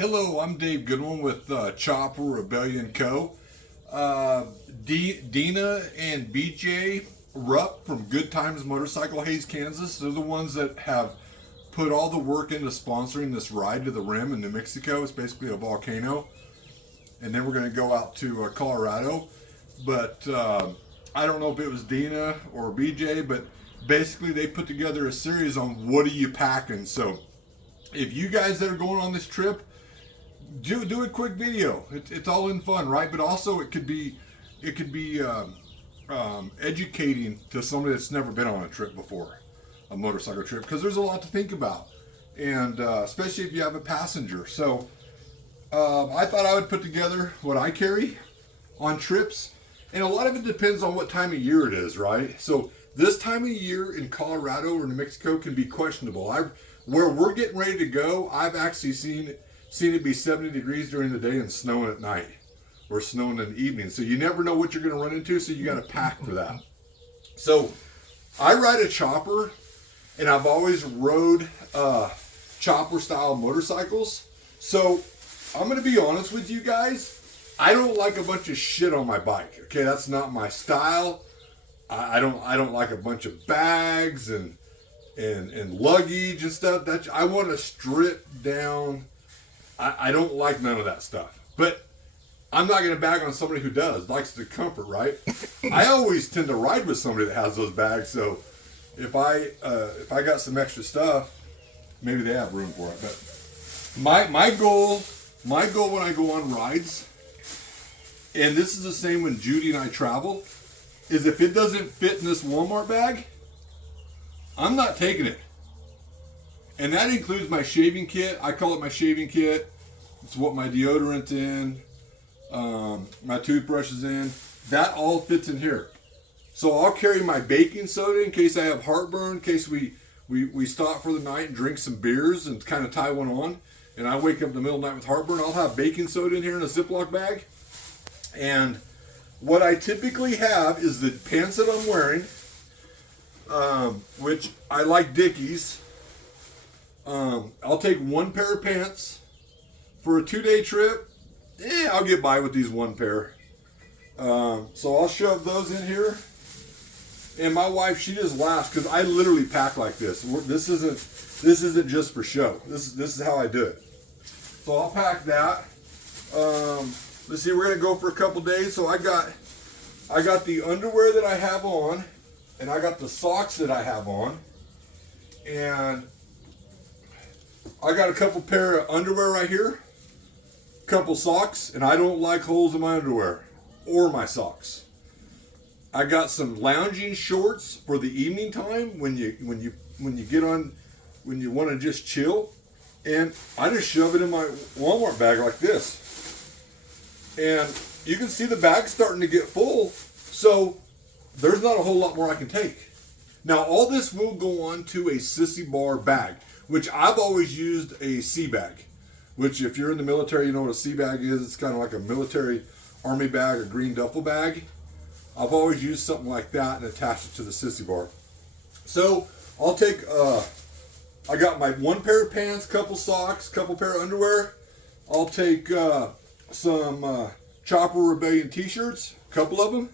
Hello, I'm Dave Goodwin with Chopper Rebellion Co. Dena and BJ Rupp from Good Times Motorcycle, Hays, Kansas. They're the ones that have put all the work into sponsoring this ride to the rim in New Mexico. It's basically a volcano. And then we're going to go out to Colorado. But I don't know if it was Dena or BJ, but basically they put together a series on what are you packing. So if you guys that are going on this trip, do a quick video. It's all in fun, right? But also it could be educating to somebody that's never been on a trip before, a motorcycle trip, because there's a lot to think about, and especially if you have a passenger. So I thought I would put together what I carry on trips, and a lot of it depends on what time of year it is, right? So this time of year in Colorado or New Mexico can be questionable. Where we're getting ready to go, I've actually seen it be 70 degrees during the day and snowing at night, or snowing in the evening. So you never know what you're going to run into, so you got to pack for that. So I ride a chopper, and I've always rode chopper style motorcycles. So I'm going to be honest with you guys, I don't like a bunch of shit on my bike. Okay, that's not my style. I don't like a bunch of bags and luggage and stuff. I want to strip down. I don't like none of that stuff. But I'm not going to bag on somebody who likes the comfort, right? I always tend to ride with somebody that has those bags. So if I got some extra stuff, maybe they have room for it. But my goal when I go on rides, and this is the same when Judy and I travel, is if it doesn't fit in this Walmart bag, I'm not taking it. And that includes my shaving kit. I call it my shaving kit. It's what my deodorant's in, my toothbrush is in. That all fits in here. So I'll carry my baking soda in case I have heartburn, in case we stop for the night and drink some beers and kind of tie one on. And I wake up in the middle of the night with heartburn. I'll have baking soda in here in a Ziploc bag. And what I typically have is the pants that I'm wearing, which I like Dickies. I'll take one pair of pants for a 2-day trip. I'll get by with these one pair. So I'll shove those in here. And my wife, she just laughs because I literally pack like this. This isn't just for show. This is how I do it. So I'll pack that. Let's see, we're gonna go for a couple days. So I got the underwear that I have on, and I got the socks that I have on, and I got a couple pair of underwear right here, couple socks, and I don't like holes in my underwear or my socks. I got some lounging shorts for the evening time when you want to just chill, and I just shove it in my Walmart bag like this. And you can see the bag starting to get full, so there's not a whole lot more I can take. Now all this will go on to a sissy bar bag, which I've always used a sea bag, which if you're in the military, you know what a sea bag is. It's kind of like a military army bag, a green duffel bag. I've always used something like that and attached it to the sissy bar. So I'll take, I got my one pair of pants, couple socks, couple pair of underwear. I'll take some Chopper Rebellion t-shirts, a couple of them.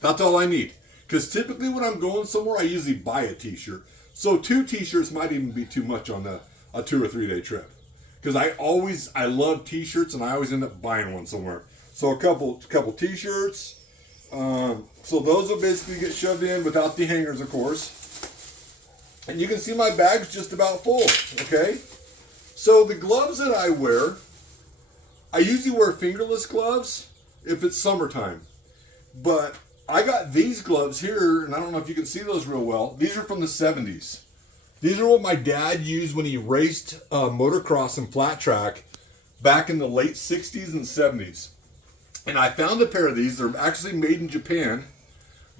That's all I need. Because typically when I'm going somewhere, I usually buy a t-shirt. So 2 t-shirts might even be too much on a 2 or 3 day trip. Because I love t-shirts and I always end up buying one somewhere. So a couple t-shirts. So those will basically get shoved in without the hangers, of course. And you can see my bag's just about full, okay? So the gloves that I wear, I usually wear fingerless gloves if it's summertime. But I got these gloves here, and I don't know if you can see those real well. These are from the 70s. These are what my dad used when he raced motocross and flat track back in the late 60s and 70s. And I found a pair of these. They're actually made in Japan,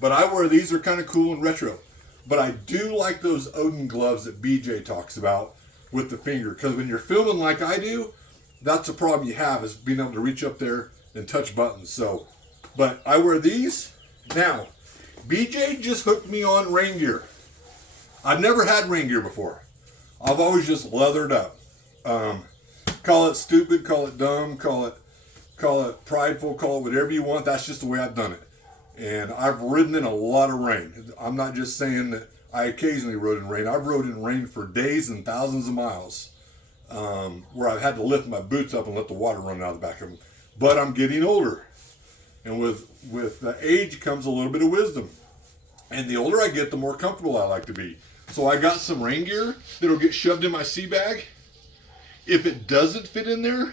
but I wear these. They're kind of cool and retro. But I do like those Odin gloves that BJ talks about with the finger, because when you're filming like I do, that's a problem you have, is being able to reach up there and touch buttons. So, but I wear these. Now, BJ just hooked me on rain gear. I've never had rain gear before. I've always just leathered up. Call it stupid, call it dumb, call it prideful, call it whatever you want. That's just the way I've done it. And I've ridden in a lot of rain. I'm not just saying that I occasionally rode in rain. I've rode in rain for days and thousands of miles, where I've had to lift my boots up and let the water run out of the back of them. But I'm getting older. And with age comes a little bit of wisdom. And the older I get, the more comfortable I like to be. So I got some rain gear that'll get shoved in my sea bag. If it doesn't fit in there,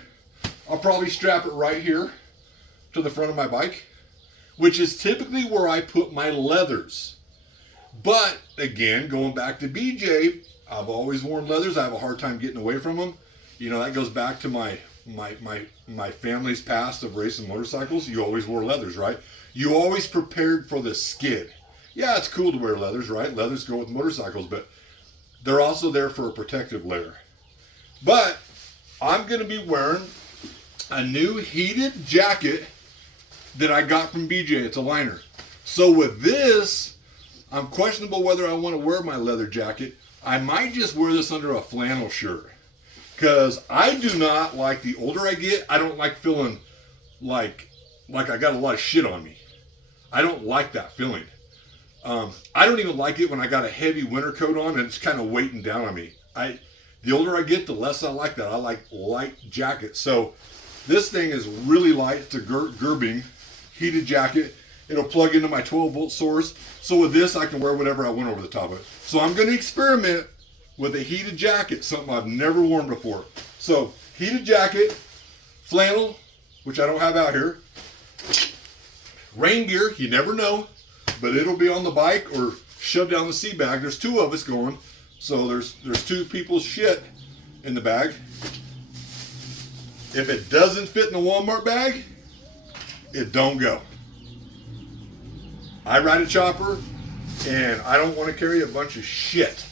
I'll probably strap it right here to the front of my bike, which is typically where I put my leathers. But again, going back to BJ, I've always worn leathers. I have a hard time getting away from them. You know, that goes back to my family's past of racing motorcycles. You always wore leathers, right? You always prepared for the skid. Yeah, it's cool to wear leathers, right? Leathers go with motorcycles, but they're also there for a protective layer. But I'm going to be wearing a new heated jacket that I got from BJ. It's a liner. So with this, I'm questionable whether I want to wear my leather jacket. I might just wear this under a flannel shirt, because I do not like, the older I get, I don't like feeling like I got a lot of shit on me. I don't like that feeling. I don't even like it when I got a heavy winter coat on and it's kind of weighting down on me. The older I get, the less I like that. I like light jackets. So this thing is really light. It's a Gerbing heated jacket. It'll plug into my 12-volt source. So with this, I can wear whatever I want over the top of it. So I'm going to experiment with a heated jacket, something I've never worn before. So heated jacket, flannel, which I don't have out here, rain gear, you never know, but it'll be on the bike or shoved down the sea bag. There's two of us going, so there's two people's shit in the bag. If it doesn't fit in the Walmart bag, it don't go. I ride a chopper, and I don't want to carry a bunch of shit.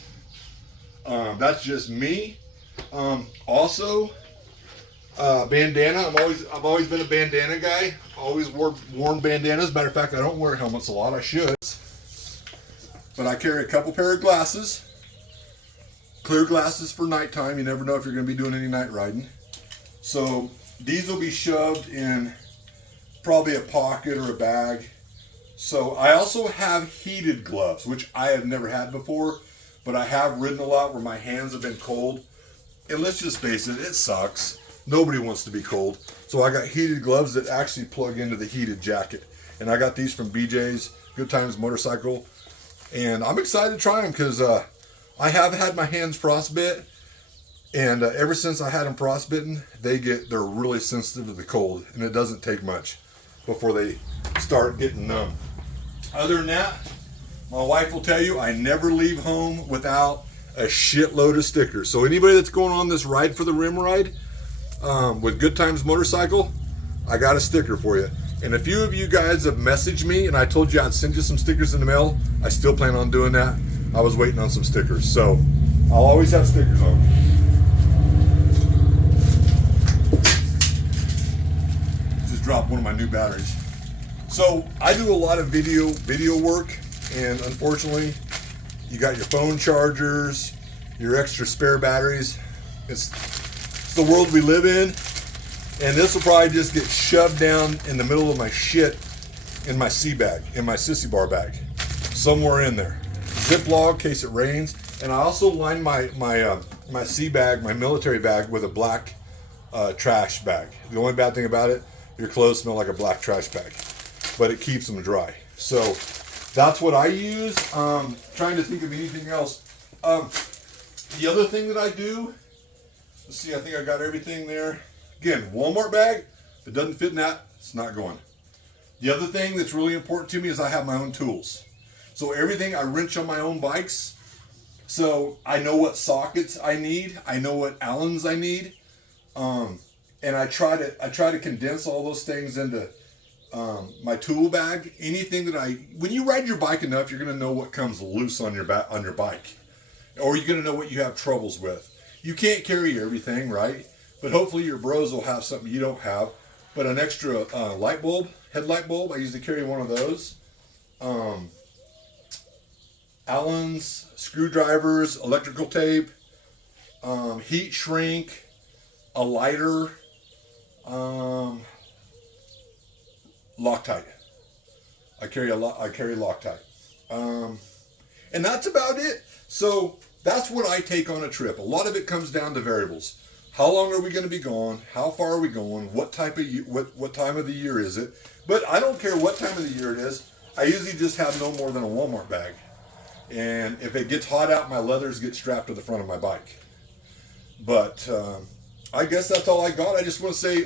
That's just me. Also, bandana. I've always been a bandana guy. Always worn bandanas. Matter of fact, I don't wear helmets a lot. I should. But I carry a couple pair of glasses. Clear glasses for nighttime. You never know if you're going to be doing any night riding. So these will be shoved in probably a pocket or a bag. So I also have heated gloves, which I have never had before, but I have ridden a lot where my hands have been cold. And let's just face it, it sucks. Nobody wants to be cold. So I got heated gloves that actually plug into the heated jacket. And I got these from BJ's, Good Times Motorcycle. And I'm excited to try them because I have had my hands frostbit. And ever since I had them frostbitten, they're really sensitive to the cold. And it doesn't take much before they start getting numb. Other than that, my wife will tell you I never leave home without a shitload of stickers. So anybody that's going on this ride for the rim ride with Good Times Motorcycle, I got a sticker for you. And a few of you guys have messaged me and I told you I'd send you some stickers in the mail. I still plan on doing that. I was waiting on some stickers. So I'll always have stickers on. Just dropped one of my new batteries. So I do a lot of video work, and unfortunately, you got your phone chargers, your extra spare batteries. It's the world we live in, and this will probably just get shoved down in the middle of my shit in my sea bag, in my sissy bar bag, somewhere in there. Ziploc in case it rains, and I also line my sea bag, my military bag, with a black trash bag. The only bad thing about it, your clothes smell like a black trash bag, but it keeps them dry. So that's what I use. Trying to think of anything else. The other thing that I do, let's see, I think I got everything there. Again, Walmart bag. If it doesn't fit in that, it's not going. The other thing that's really important to me is I have my own tools. So everything I wrench on my own bikes. So I know what sockets I need. I know what Allens I need. And I try to condense all those things into my tool bag. Anything that when you ride your bike enough, you're going to know what comes loose on your bike, or you're going to know what you have troubles with. You can't carry everything, right? But hopefully your bros will have something you don't have. But an extra headlight bulb, I usually carry one of those. Allens, screwdrivers, electrical tape, heat shrink, a lighter Loctite. I carry Loctite. And that's about it. So that's what I take on a trip. A lot of it comes down to variables. How long are we going to be gone? How far are we going? What type of what time of the year is it? But I don't care what time of the year it is. I usually just have no more than a Walmart bag. And if it gets hot out, my leathers get strapped to the front of my bike. But I guess that's all I got. I just want to say,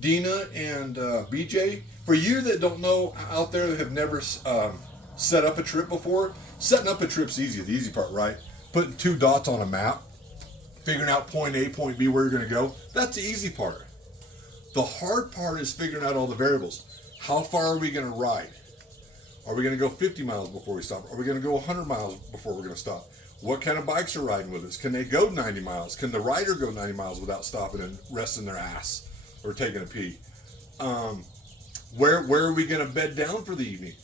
Dena and BJ, for you that don't know out there that have never set up a trip before, setting up a trip's easy. The easy part, right? Putting 2 dots on a map, figuring out point A, point B, where you're going to go. That's the easy part. The hard part is figuring out all the variables. How far are we going to ride? Are we going to go 50 miles before we stop? Are we going to go 100 miles before we're going to stop? What kind of bikes are riding with us? Can they go 90 miles? Can the rider go 90 miles without stopping and resting their ass or taking a pee? Where are we going to bed down for the evening?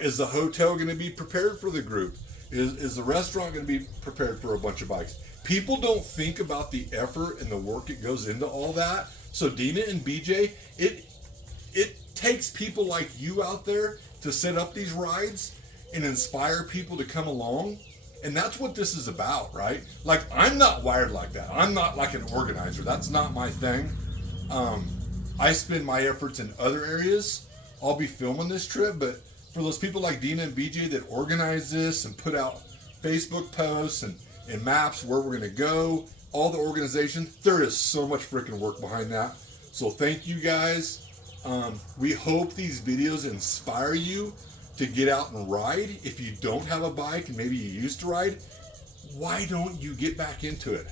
Is the hotel going to be prepared for the group? Is the restaurant going to be prepared for a bunch of bikes? People don't think about the effort and the work it goes into all that. So Dena and BJ, it takes people like you out there to set up these rides and inspire people to come along. And that's what this is about, right? Like, I'm not wired like that. I'm not like an organizer. That's not my thing. I spend my efforts in other areas. I'll be filming this trip, but for those people like Dena and BJ that organize this and put out Facebook posts and maps where we're going to go, all the organization, there is so much freaking work behind that. So thank you guys. We hope these videos inspire you to get out and ride. If you don't have a bike and maybe you used to ride, why don't you get back into it?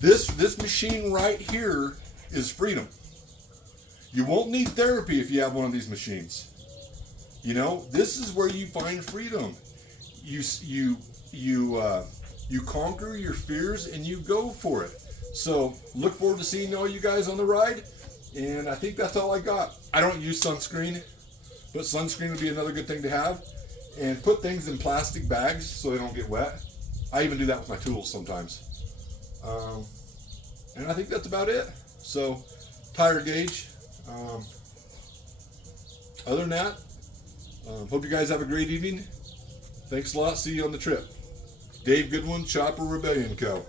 This machine right here is freedom. You won't need therapy if you have one of these machines. You know, this is where you find freedom. You conquer your fears and you go for it. So look forward to seeing all you guys on the ride. And I think that's all I got. I don't use sunscreen, but sunscreen would be another good thing to have. And put things in plastic bags so they don't get wet. I even do that with my tools sometimes. And I think that's about it. So, tire gauge. Other than that, hope you guys have a great evening. Thanks a lot. See you on the trip. Dave Goodwin, Chopper Rebellion Co.